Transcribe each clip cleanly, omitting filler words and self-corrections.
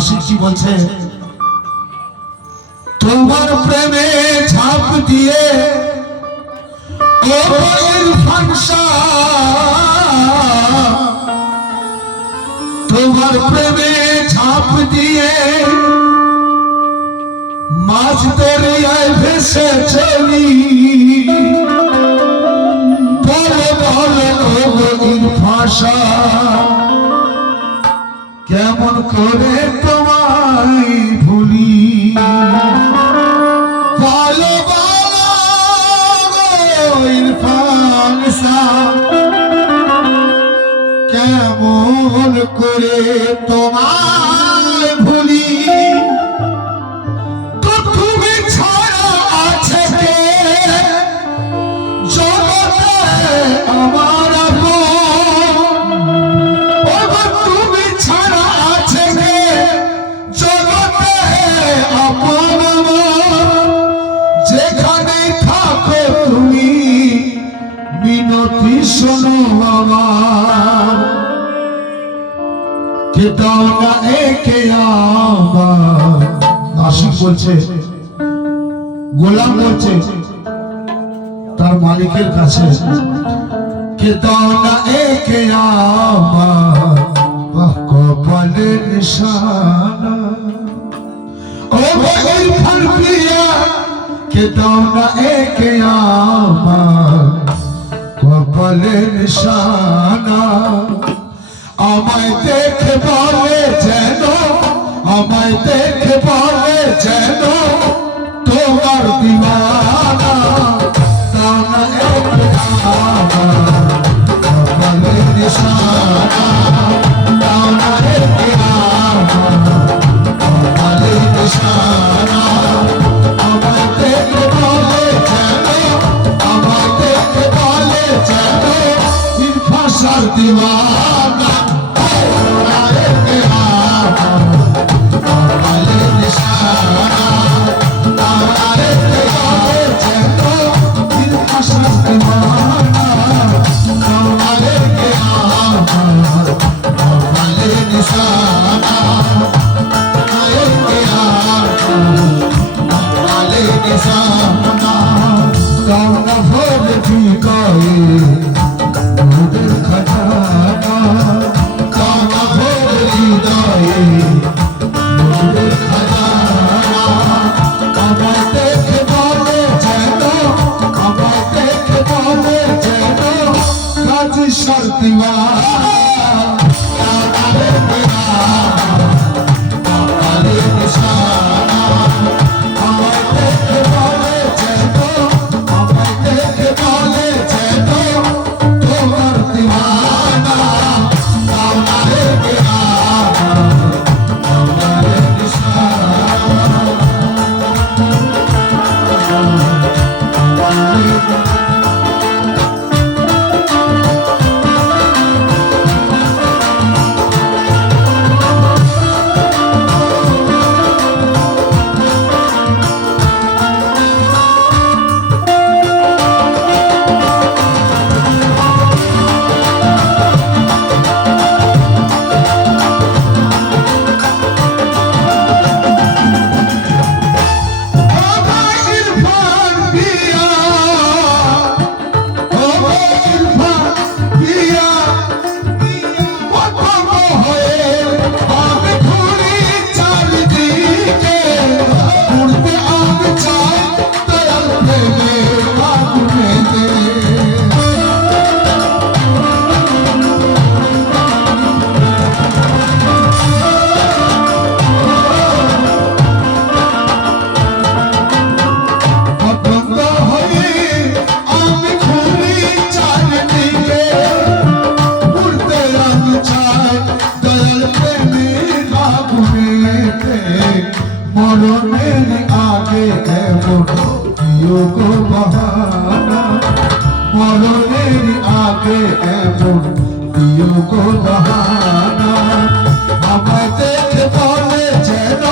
আশিক কি বলছে, তোমার প্রেমে ঝাঁপ দিয়ে তোমার প্রেমে ঝাঁপ দিয়ে মাঝ দরিয়ায় ভেসে চলি, বলে বলে নদীর ভাষা কেমন করে তোমায় ভুলি, বলো বলো ইরফান শাহ কেমন করে তোমায় ভুলি, তো তুমি ছাড়া আছে কে জগতে আমার আপন, তুমি ছাড়া আছে কে জগতে আপন আমার, যেখানে থাকো তুমি মিনতি শোনো আমার, কে দাও না একে আমার। আশিক বলছে, গোলাম বলছে তার মালিকের কাছে, কে দাও না একে আমার কপালে নিশানা, ও ইরফান প্রিয়া কে দাও না একে আমার কপালে নিশানা, আমায় দেখে বলে যেন, আমায় দেখে বলে যেন তোমার দিওয়ানা, দাও না একে আমার কপালে নিশানা, দাও না একে আমার কপালে নিশানা, আমায় দেখে বলে যেন, আমায় দেখে বলে যেন ইরফান শাহর দিওয়ানা, মরণের আগে এমন দিও গো বাহানা, আমায় দেখে বলে যেন,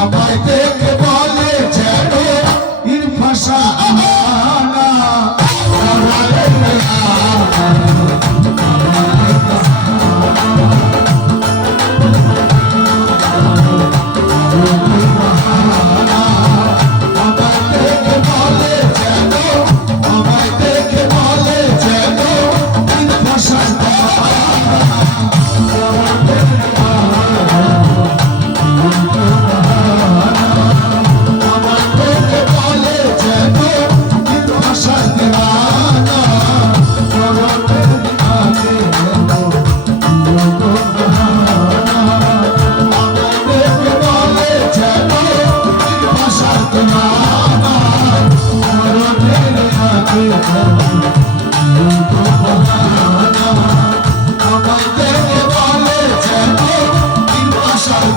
আমায় দেখে বলে যেন ইরফান শাহ আমানা,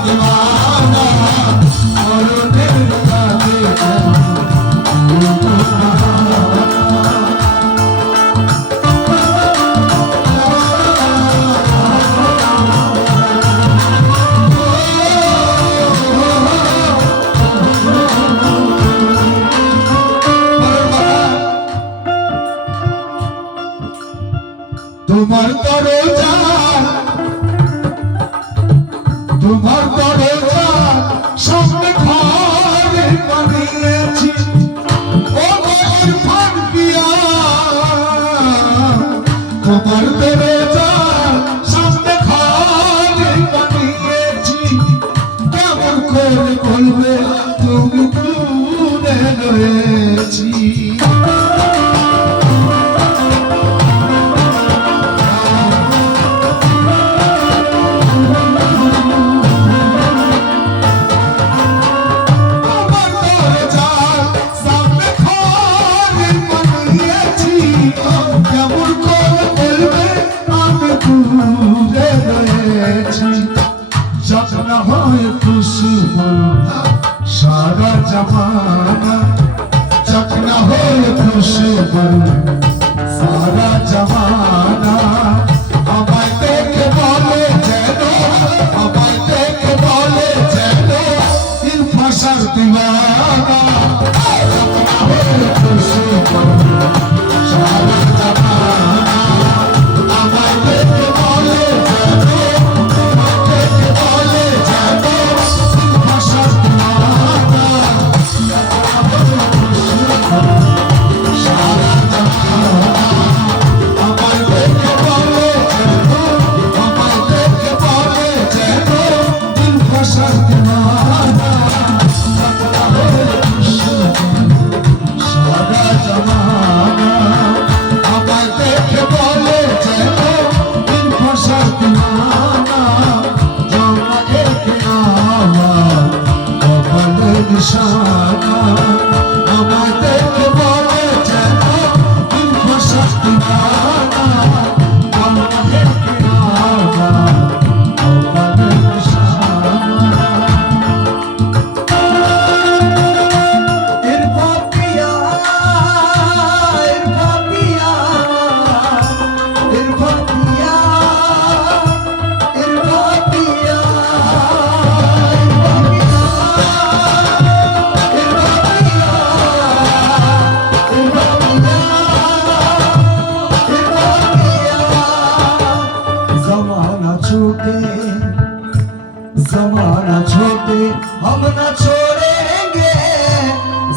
দিওয়ানা মরণের কাছে দিও গো বাহানা। তোমার দরজা তোমার দরজা সামনে ঘরে বানিয়েছি ও ইরফান পিয়া তোমার দরজা সামনে ঘরে বানিয়েছি কেমন করে বলবে তুমি দূরে রয়েছি। जखना होए खुशबू सारा जमाना जखना होए खुशबू सारा जमाना আমায় দেখে বলে যেন আমায় দেখে বলে যেন দিল ফাসার দিওয়ানা जखना होए खुशबू सारा जमाना আমায় দেখে বলে যেন जमाना छोटे हम न छोड़ेंगे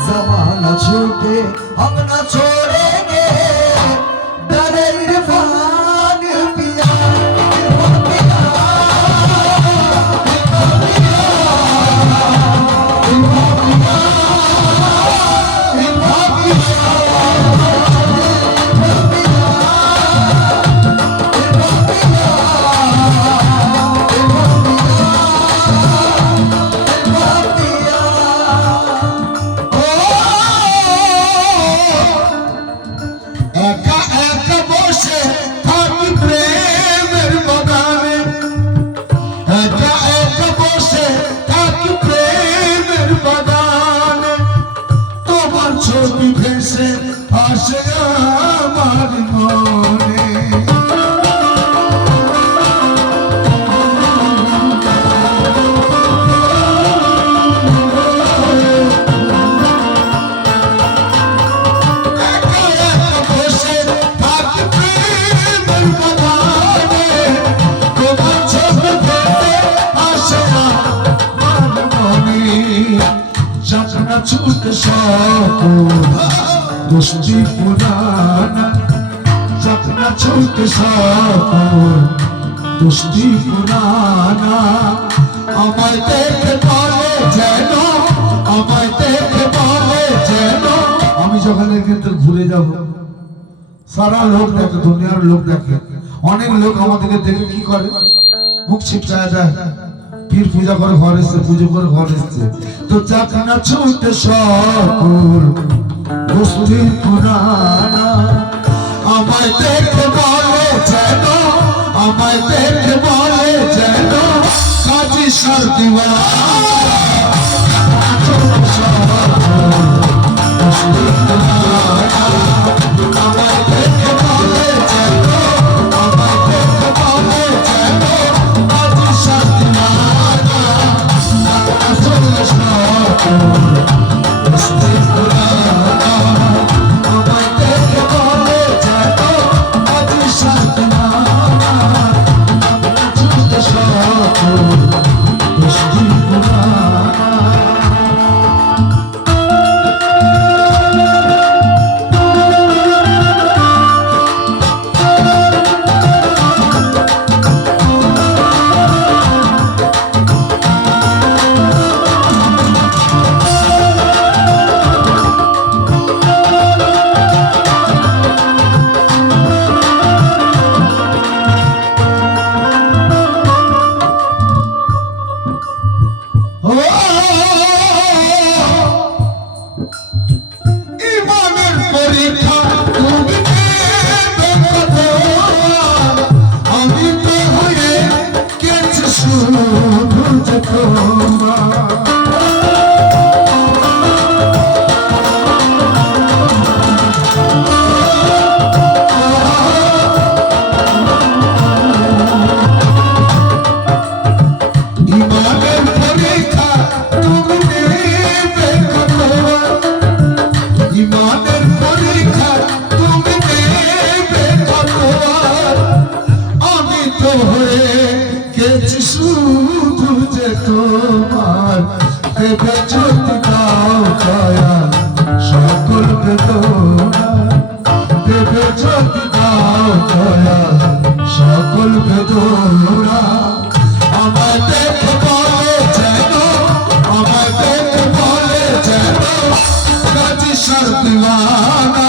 जमाना छोटे हम न छोड़ेंगे डरे इरफान पिया इरफान पिया इरफान पिया इरफान ছবি ভেসে আসে আমার মনে বসে থাকি প্রেমের বাগানে তোমার ছবি ভেসে আসে আমার মনে जखना छूट सकूं दोस्ती पुराना जखना छूट सकूं दोस्ती पुराना আমায় দেখে বলে যেন আমায় দেখে বলে যেন আমি যখন এখানে ঘুরে যাব সারা লোক দেখে দুনিয়ার লোক দেখে অনেক লোক আমাদেরকে দেখে কি করে মুখ ছিপচায় যায় পীর পূজা করে ঘর এসছে পুজো করে ঘর এসছে তো যখনা ছুট সকল বস্তি পুরানা আমায় দেখে বলে যেন আমায় দেখে বলে যেন কাজী সর দিওয়ানা আমায় দেখে বলে যেন আমায় দেখে বলে যেন আজ সর দিওয়ানা আসলে সর আমায় দেখে বলে যেন আজ সর দিওয়ানা ছুটে সর ইমানের পরীক্ষা তুমি দেখো আমি তো হয়ে গেছি শুধু যে তোমার ইমানের পরীক্ষা তুমি দেখো ইমানের পরীক্ষা তুমি দেবে কতবার আমি তো হয়ে গেছি শুধু যে তোমার দেবে যদি দাও দয়া সকল বেদনা দেবে যদি দাও দয়া সকল বেদনা আমায় দেখে বলে যেন আমায় দেখে বলে যেন কাজী সর দিওয়ানা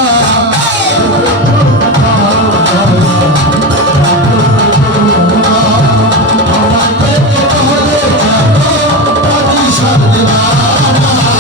আমায় দেখে বলে যেন কাজী সর দিওয়ানা